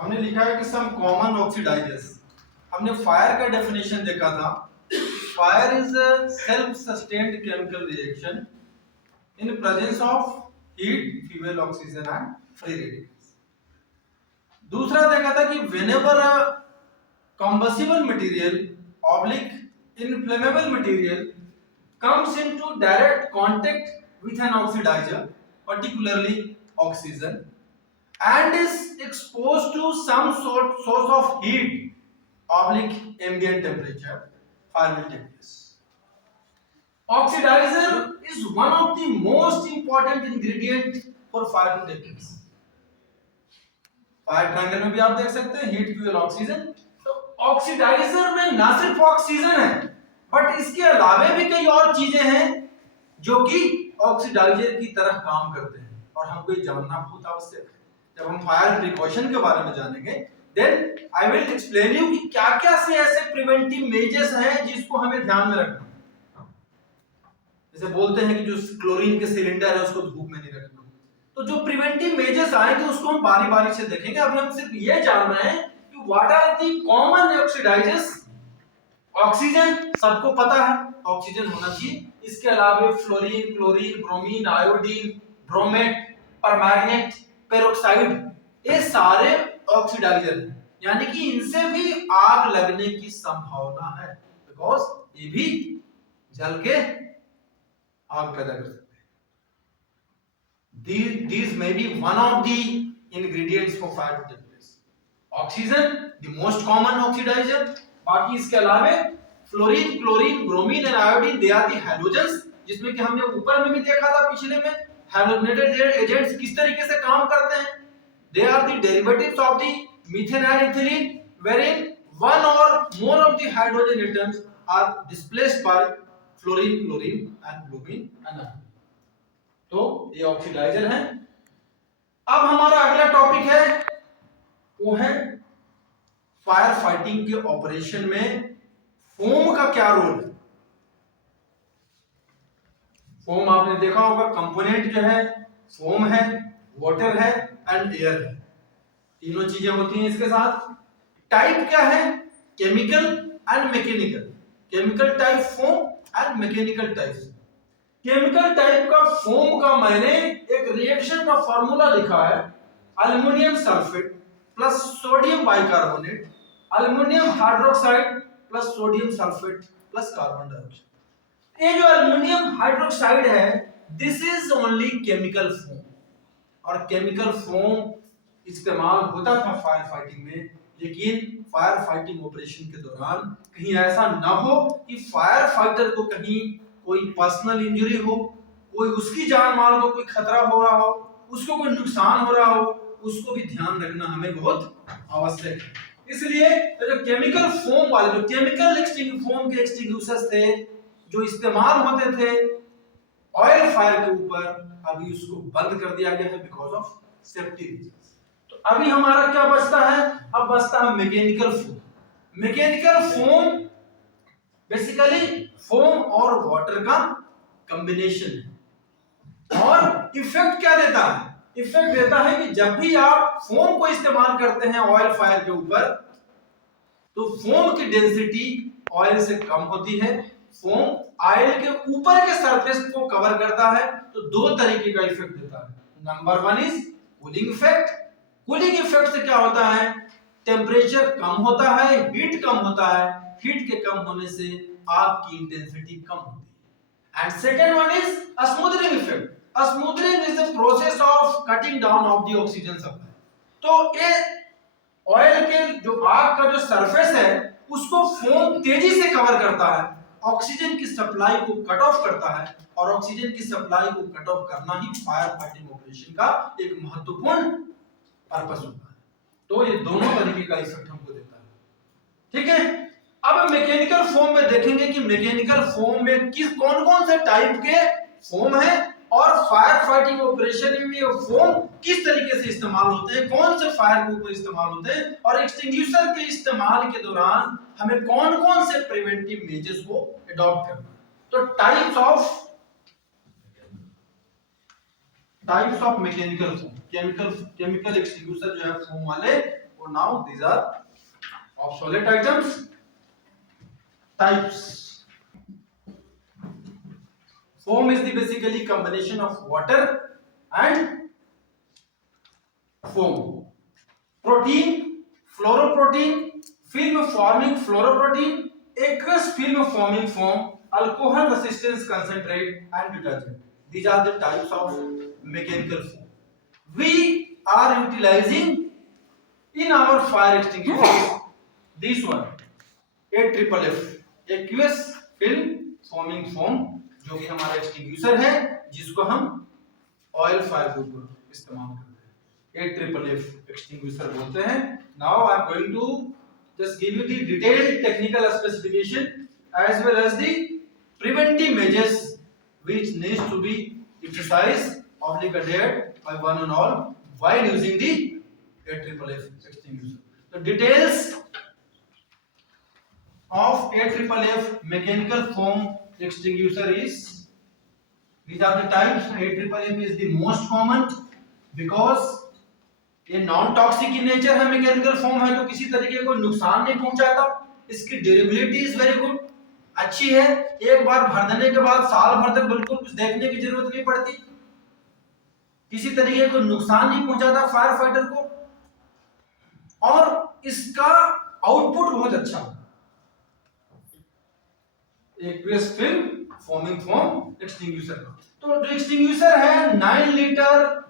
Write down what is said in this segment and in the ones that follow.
हमने लिखा है कि सम कॉमन ऑक्सीडाइजर्स। हमने फायर का डेफिनेशन देखा था। Fire is a self sustained chemical reaction in presence of heat, fuel, oxygen and free radicals. दूसरा देखा था कि whenever a combustible material oblique inflammable material comes into direct contact with an oxidizer, particularly oxygen, and is exposed to some source of heat oblique ambient temperature, fire will take place. Oxidizer is one of the most important ingredient for fire to take place. Fire triangle में भी आप देख सकते हैं heat, fuel, oxygen. तो oxidiser में ना सिर्फ ऑक्सीजन है बट इसके अलावे भी कई और चीजें हैं जो कि ऑक्सीडाइजर की तरह काम करते हैं और हमको ये जानना बहुत आवश्यक है। जब हम फायर प्रिकॉशन के बारे में जानेंगे then I will explain you कि क्या-क्या से ऐसे प्रिवेंटिव मेजर्स हैं जिसको हमें ध्यान में रखना है। जैसे बोलते हैं कि जो क्लोरीन के सिलेंडर है उसको धूप में नहीं रखना। तो जो प्रिवेंटिव मेजर्स आएंगे उसको हम बारी बारी से देखेंगे। अभी हम सिर्फ ये जान रहे हैं कि what are the common oxidisers. Oxygen सबको पता है, ऑक्सीजन होना चाहिए। इसके अलावा fluorine, chlorine, bromine, iodine, bromate, permanganate, peroxide, ये सारे ऑक्सीडाइजर हैं, यानी कि इनसे भी आग लगने की संभावना है बिकॉज ये भी जल के आग पैदा कर सकते हैं। These may be one of the ingredients for fire to take place. Oxygen, the most common oxidizer. बाकी इसके अलावे फ्लोरीन, क्लोरीन, ब्रोमीन और iodine, they are the halogens, जिसमें कि हमने ऊपर में भी देखा था पिछले में halogenated एजेंट्स किस तरीके से काम करते हैं। They are the derivatives of the methane and ethylene, wherein one or more of the hydrogen atoms are displaced by fluorine, chlorine and bromine and iodine. तो ये ऑक्सीडाइजर है। अब हमारा अगला टॉपिक है वो है फायर फाइटिंग के ऑपरेशन में फोम का क्या रोल है। फोम आपने देखा होगा कंपोनेंट जो है फोम है, वाटर है एंड एयर है, तीनों चीजें होती हैं इसके साथ। टाइप क्या है, chemical and mechanical. Chemical type foam and mechanical type. Chemical type का फोम का मैंने एक रिएक्शन का फार्मूला लिखा है, aluminium sulphate plus sodium bicarbonate, aluminium hydroxide plus sodium sulphate plus carbon dioxide. ये जो एल्युमिनियम हाइड्रोक्साइड है this is only chemical foam, और केमिकल फोम इस्तेमाल होता था फायर फाइटिंग में। लेकिन फायर फाइटिंग ऑपरेशन के दौरान कहीं ऐसा ना हो कि फायर फाइटर को कहीं कोई पर्सनल इंजरी हो, कोई उसकी जान माल को कोई खतरा हो रहा हो, उसको कोई नुकसान हो रहा हो, उसको भी ध्यान रखना हमें बहुत आवश्यक है। इसलिए जो केमिकल फोम वाले जो केमिकल फोम के एक्सटिंग्विशर्स थे जो इस्तेमाल होते थे ऑयल फायर के ऊपर, अभी उसको बंद कर दिया गया है बिकॉज ऑफ सेफ्टी रीजंस। तो अभी हमारा क्या बचता है, अब बचता है mechanical foam. Mechanical foam basically foam और वाटर का कॉम्बिनेशन है। और इफेक्ट क्या देता है, इफेक्ट देता है कि जब भी आप फोम को इस्तेमाल करते हैं ऑयल फायर के ऊपर तो फोम की डेंसिटी ऑयल से कम होती है। फोम ऑयल के ऊपर के सरफेस को कवर करता है, तो दो तरीके का इफेक्ट देता है। Number one is cooling effect. Cooling effect से क्या होता है, टेम्परेचर कम होता है, हीट कम होता है, हीट के कम होने से आग की इंटेंसिटी कम होती है। And second one is smoothening effect. Smoothening is the process of cutting down of the oxygen supply. तो ये ऑयल के जो आग का जो सरफेस है उसको फोम तेजी से कवर करता है, ऑक्सीजन की सप्लाई को कट ऑफ करता है, और ऑक्सीजन की सप्लाई को कट ऑफ करना ही फायर फाइटिंग ऑपरेशन का एक महत्वपूर्ण पर्पस होता है। तो ये दोनों तरीके का इफेक्ट हमको देता है। ठीक है, अब मैकेनिकल फोम में देखेंगे कि मैकेनिकल फोम में किस कौन कौन से टाइप के फोम है और फायर फाइटिंग ऑपरेशन में ये फोम किस तरीके से इस्तेमाल होते हैं, कौन से फायर के ऊपर इस्तेमाल होते हैं, और एक्सटिंग्विशर के इस्तेमाल के दौरान हमें कौन कौन से प्रिवेंटिव मेजर्स को अडॉप्ट करना है। तो types of mechanical foam, chemical extinguisher जो है फोम वाले So now these are obsolete items. Types. Foam is the basically combination of water and foam. Protein, fluoroprotein, film forming fluoroprotein, aqueous film forming foam, alcohol resistance concentrate, and detergent. These are the types of mechanical foam. We are utilizing in our fire extinguishers this one, AFFF, aqueous film forming foam, जो कि हमारा extinguisher है जिसको हम oil fire के ऊपर इस्तेमाल करते हैं, AFFF एक्सटिंग्विशर बोलते हैं. Now I am going to just give you the detailed technical specification as well as the preventive measures which needs to be exercised or adhered by one and all while using the AFFF extinguisher. The details of AFFF mechanical foam extinguisher is, these are the types. AFFF is the most common because ये non toxic in nature है, mechanical foam है, तो किसी तरीके को नुकसान नहीं पहुंचाता. इसकी ड्यूरेबिलिटी इज वेरी गुड, अच्छी है. एक बार भर देने के बाद साल भर तक बिल्कुल कुछ देखने की जरूरत नहीं पड़ती, किसी तरीके को नुकसान नहीं पहुंचाता फायर फाइटर को, और इसका आउटपुट बहुत अच्छा है. Aqueous film forming foam extinguisher. तो जो एक्सटिंग्विशर है 9 लीटर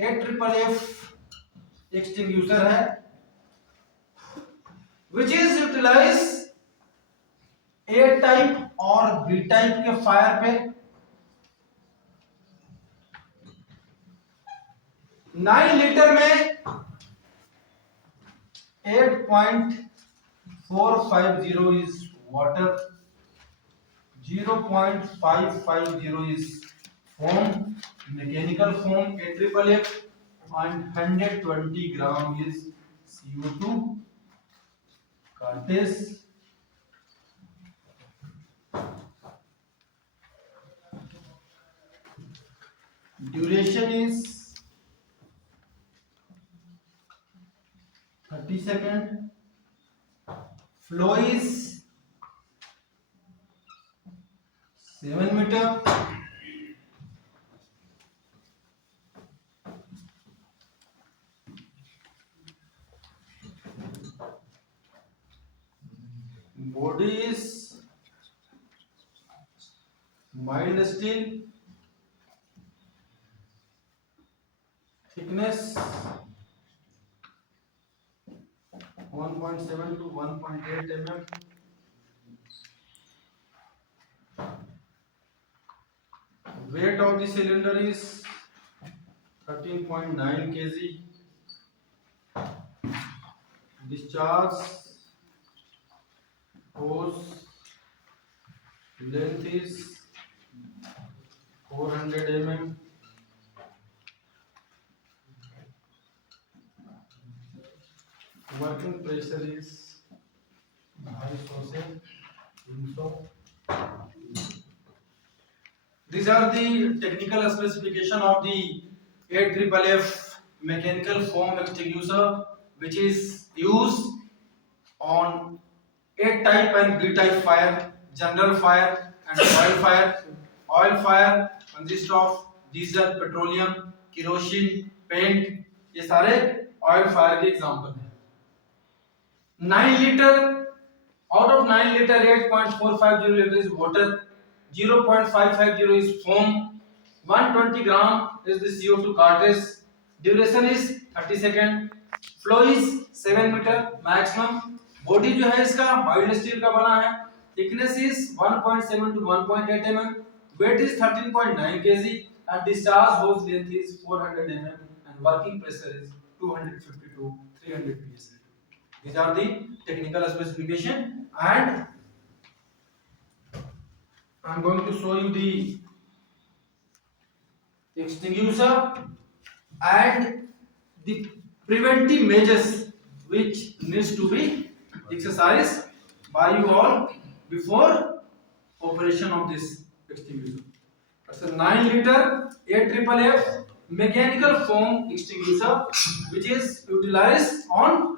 AFFF extinguisher है, which is utilized A type और B type के फायर पे. 9 लीटर में 8.450 is water, 0.550 is foam, mechanical foam AFFF, and 120 gram is CO2 cartridge. Duration is 30 seconds. Flow is 7 meter. Body is mild steel. Thickness 1.7 to 1.8 mm. Weight of the cylinder is 13.9 kg. Discharge hose length is 400 mm. Working pressure is 250 से 300. These are the technical specification of the AFFF mechanical foam extinguisher, which is used on A type and B type fire, general fire and oil fire. Oil fire consists of diesel, petroleum, kerosene, paint. ये सारे oil fire के example हैं. 9 liter, out of 9 liter 8.450 liter is water, 0.550 is foam, 120 gram is the CO2 cartridge. Duration is 30 seconds. Flow is 7 meter maximum. Body जो है इसका mild steel का बना है. Thickness is 1.7 to 1.8 mm. Weight is 13.9 kg and discharge hose length is 400 mm and working pressure is 250 to 300 psi. These are the technical specification, and I am going to show you the extinguisher and the preventive measures which needs to be exercised by you all before operation of this extinguisher. It's a 9 liter AFFF mechanical foam extinguisher which is utilized on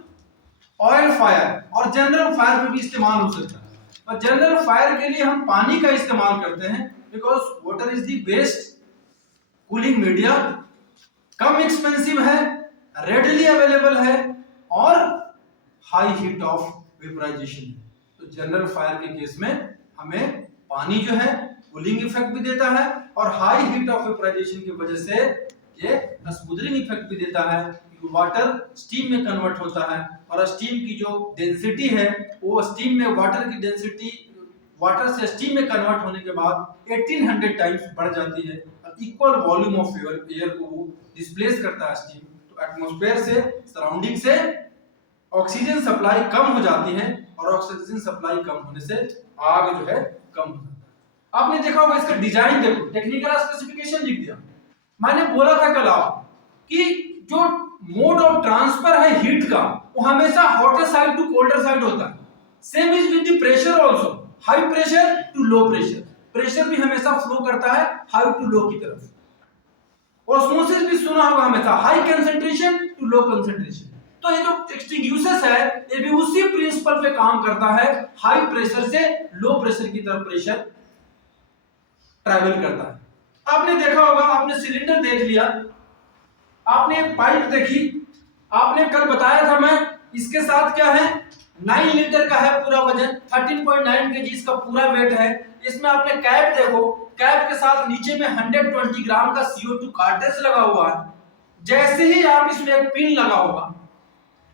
oil fire और general fire में भी इस्तेमाल हो सकता है। और general fire के लिए हम पानी का इस्तेमाल करते हैं because water is the best cooling media, come expensive है, रेडली अवेलेबल है और हाई हीट ऑफ वेपराइजेशन। तो जनरल फायर के केस में हमें पानी जो है कूलिंग इफेक्ट भी देता है और हाई हीट ऑफ वेपराइजेशन की वजह से ये स्मूदरिंग इफेक्ट भी देता है। वाटर स्टीम में कन्वर्ट होता है और स्टीम की जो डेंसिटी है वो स्टीम में वाटर की डेंसिटी वाटर से स्टीम में कन्वर्ट होने के बाद 1800 टाइम्स बढ़ जाती है। इक्वल वॉल्यूम ऑफ एयर को वो डिस्प्लेस करता है स्टीम। तो एटमॉस्फेयर से सराउंडिंग से ऑक्सीजन सप्लाई कम हो जाती है और ऑक्सीजन सप्लाई कम होने से आग जो है कम हो जाती है। आपने देखा होगा इसका डिजाइन देखो, टेक्निकल स्पेसिफिकेशन लिख दिया। मैंने बोला था कल कि जो मोड ऑफ ट्रांसफर है हीट का वो हमेशा hotter side to colder side होता है। Same is with the pressure also, high pressure to low pressure. Pressure भी हमेशा फ्लो करता है हाई टू लो की तरफ। ऑस्मोसिस भी सुना होगा हमेशा, high concentration to low concentration. तो ये जो एक्सटिंग्विशर्स है ये भी उसी प्रिंसिपल पे काम करता है, हाई प्रेशर से लो प्रेशर की तरफ प्रेशर ट्रैवल करता है। आपने देखा होगा, आपने सिलेंडर देख लिया, आपने पाइप देखी, आपने कल बताया था मैं इसके साथ क्या है 9 लीटर का है पूरा वजन, 13.9 केजी इसका पूरा वेट है। इसमें आपने कैप देखो, कैप के साथ नीचे में 120 ग्राम का CO2 कार्ट्रिज लगा हुआ है। जैसे ही आप इसमें एक पिन लगा होगा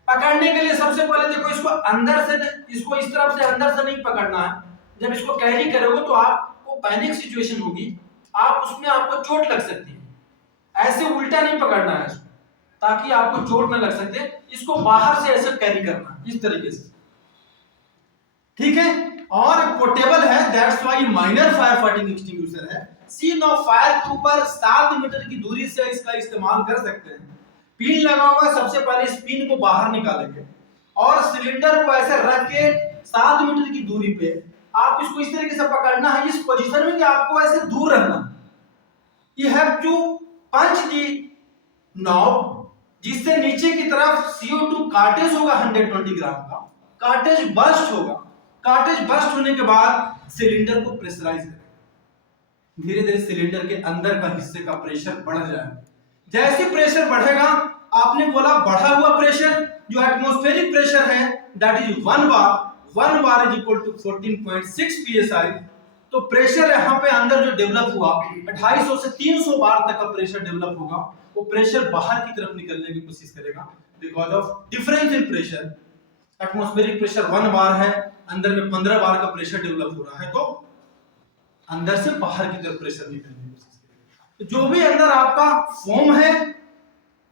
पकड़ने के लिए, सबसे पहले देखो इसको अंदर से, इसको इस तरफ से अंदर से नहीं पकड़ना है। जब इसको कैरी करोगे तो आपको पैनिक सिचुएशन होगी, आप उसमें आपको चोट लग सकती है। ऐसे उल्टा नहीं पकड़ना है इसको ताकि आपको चोट न लग सके। इसको बाहर से ऐसे कैरी करना इस तरीके से, ठीक है। और पोर्टेबल है, that's why minor fire fighting extinguisher है। सीन ऑफ फायर के ऊपर 7 मीटर की दूरी से इसका इस्तेमाल कर सकते हैं। पिन लगा होगा, सबसे पहले इस पिन को बाहर निकालेंगे और सिलेंडर को ऐसे रख के 7 मीटर की दूरी पे आप इसको इस तरीके से पकड़ना है, इस पोजीशन में कि आपको ऐसे दूर रहना। You have to punch the knob, जिससे नीचे की तरफ CO2 कार्टेज होगा 120 ग्राम का, कार्टेज बर्स्ट होगा। कार्टेज बर्स्ट होने के बाद सिलेंडर को प्रेशराइज करें। धीरे धीरे सिलेंडर के अंदर का हिस्से का प्रेशर बढ़ जाएगा। जैसे प्रेशर बढ़ेगा, आपने बोला बढ़ा हुआ प्रेशर जो एटमॉस्फेरिक प्रेशर है that is 1 bar is equal to 14.6 psi। तो प्रेशर यहाँ पे अंदर जो डेवलप हुआ 250 से 300 बार तक का प्रेशर डेवलप होगा। वो प्रेशर बाहर की तरफ निकलने की कोशिश करेगा because of difference in pressure. Atmospheric pressure 1 बार है, अंदर में 15 बार का प्रेशर डेवलप हो रहा है, तो अंदर से बाहर की तरफ प्रेशर निकलने की कोशिश करेगा। तो जो भी अंदर आपका फोम है,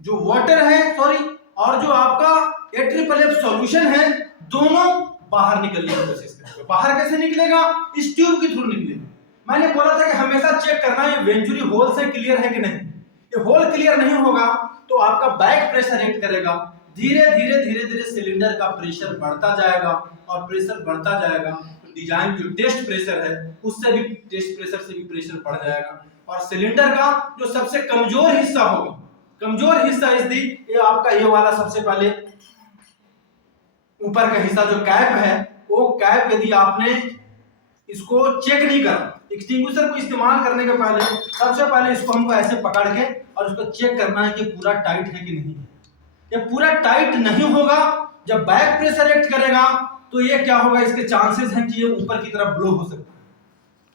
जो वाटर है सॉरी, और जो आपका AFFF सॉल्यूशन है, दोनों बाहर निकलने की कोशिश करेगा। बाहर कैसे निकलेगा? इस ट्यूब के थ्रू निकलेगा। मैंने बोला था कि हमेशा चेक करना ये वेंचुरी होल से क्लियर है कि नहीं। ये होल क्लियर नहीं होगा तो आपका बैक प्रेशर एक्ट करेगा। धीरे धीरे धीरे धीरे सिलेंडर का प्रेशर बढ़ता जाएगा और प्रेशर बढ़ता जाएगा तो डिजाइन जो टेस्ट प्रेशर है उससे भी, टेस्ट प्रेशर से भी प्रेशर बढ़ जाएगा। और सिलेंडर का जो सबसे कमजोर हिस्सा होगा, कमजोर हिस्सा इस दी ये आपका ये वाला सबसे पहले ऊपर का हिस्सा जो कैप है, वो कैप यदि आपने इसको चेक नहीं करा, एक्सटिंग्विशर को इस्तेमाल करने के पहले सबसे पहले इसको हमको ऐसे पकड़ के और इसको चेक करना है कि पूरा टाइट है कि नहीं। ये पूरा टाइट नहीं होगा, जब बैक प्रेशर एक्ट करेगा तो ये क्या होगा, इसके चांसेस हैं कि ये ऊपर की तरफ ब्लो हो सकता है।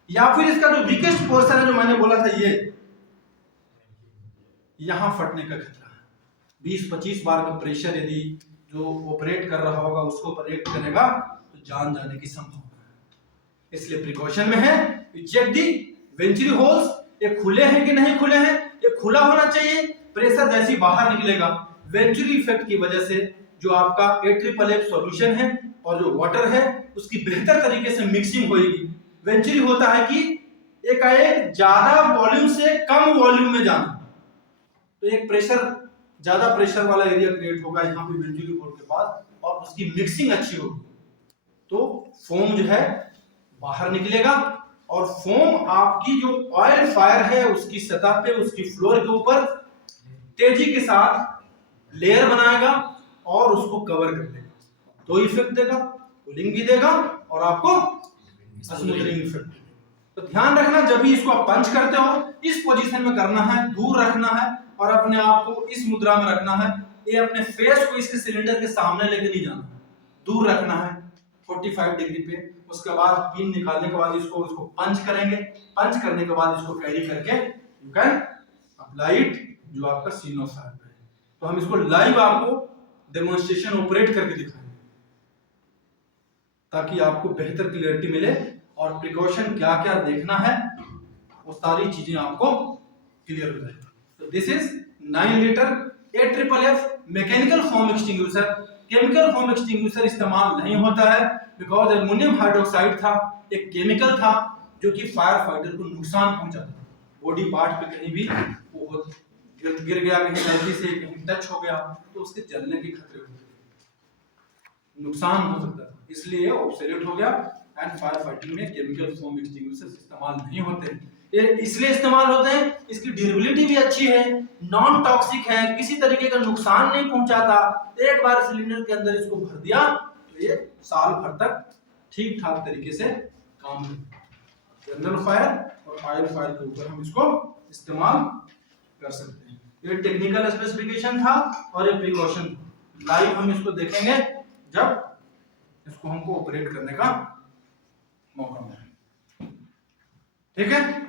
या फिर इसका जो वीकेस्ट पोर्शन है जो मैंने बोला था ये यहां फटने का खतरा है। 20-25 बार का प्रेशर यदि जो ऑपरेट कर रहा होगा उसको ऑपरेट करेगा तो जान जाने की संभावना है। इसलिए प्रिकॉशन में है चेक दी वेंचुरी होल्स, ये खुले हैं कि नहीं खुले हैं। ये खुला होना चाहिए। प्रेशर जैसे बाहर निकलेगा वेंचुरी इफेक्ट की वजह से जो आपका AFFF सॉल्यूशन है और जो वाटर है उसकी बेहतर तरीके से मिक्सिंग होगी। वेंचुरी होता है कि एकाएक ज्यादा वॉल्यूम से कम वॉल्यूम में जाना, तो एक प्रेशर ज्यादा प्रेशर वाला एरिया क्रिएट होगा यहाँ पे वेंचुरी होल के पास और उसकी मिक्सिंग अच्छी होगी तो फोम जो है बाहर निकलेगा। और फोम आपकी जो ऑयल फायर है उसकी सतह पे, उसकी फ्लोर के ऊपर तेजी के साथ लेयर बनाएगा और उसको कवर कर देगा। दो इफेक्ट देगा, कूलिंग भी देगा और आपको स्मूथनिंग इफेक्ट देगा। तो ध्यान रखना, जब भी इसको आप पंच करते हो इस पोजीशन में करना है, दूर रखना है और अपने आप को इस मुद्रा में रखना है। ये अपने फेस को इसके सिलेंडर के सामने लेके नहीं जाना, दूर रखना है 45 डिग्री पे। उसके बाद पिन निकालने के बाद इसको पंच करेंगे। पंच करने के बाद इसको कैरी करके यू कैन अप्लाई इट जो आपका सिनोसाइड है। तो हम इसको लाइव आपको डेमोन्स्ट्रेशन ऑपरेट करके दिखाएंगे ताकि आपको बेहतर क्लियरिटी मिले और प्रिकॉशन क्या क्या देखना है वो सारी चीजें आपको क्लियर हो जाए। तो this is 9 litre AFFF mechanical foam extinguisher. Chemical foam extinguisher इस्तेमाल नहीं होता है बिकॉज एल्युमिनियम हाइड्रोक्साइड था, एक केमिकल था जो कि फायर फाइटर को नुकसान पहुंचाता था। बॉडी पार्ट पे कहीं भी वो गिर गया, कहीं गलती से कहीं टच हो गया तो उसके जलने के खतरे होते थे, नुकसान हो सकता था, इसलिए ऑब्सोल्यूट हो गया। एंड फायर फाइटिंग में केमिकल फोम एक्सटिंग्विशर्स इस्तेमाल नहीं होते। ये इसलिए इस्तेमाल होते हैं, इसकी ड्यूरेबिलिटी भी अच्छी है, नॉन टॉक्सिक है, किसी तरीके का नुकसान नहीं पहुंचाता। एक बार सिलेंडर के अंदर इसको भर दिया तो ये साल भर तक ठीक ठाक तरीके से काम करता है। जनरल फायर और ऑयल फायर के ऊपर हम इसको इस्तेमाल कर सकते हैं। ये टेक्निकल स्पेसिफिकेशन था और ये प्रिकॉशन था। लाइव हम इसको देखेंगे जब इसको हमको ऑपरेट करने का मौका मिले। ठीक है।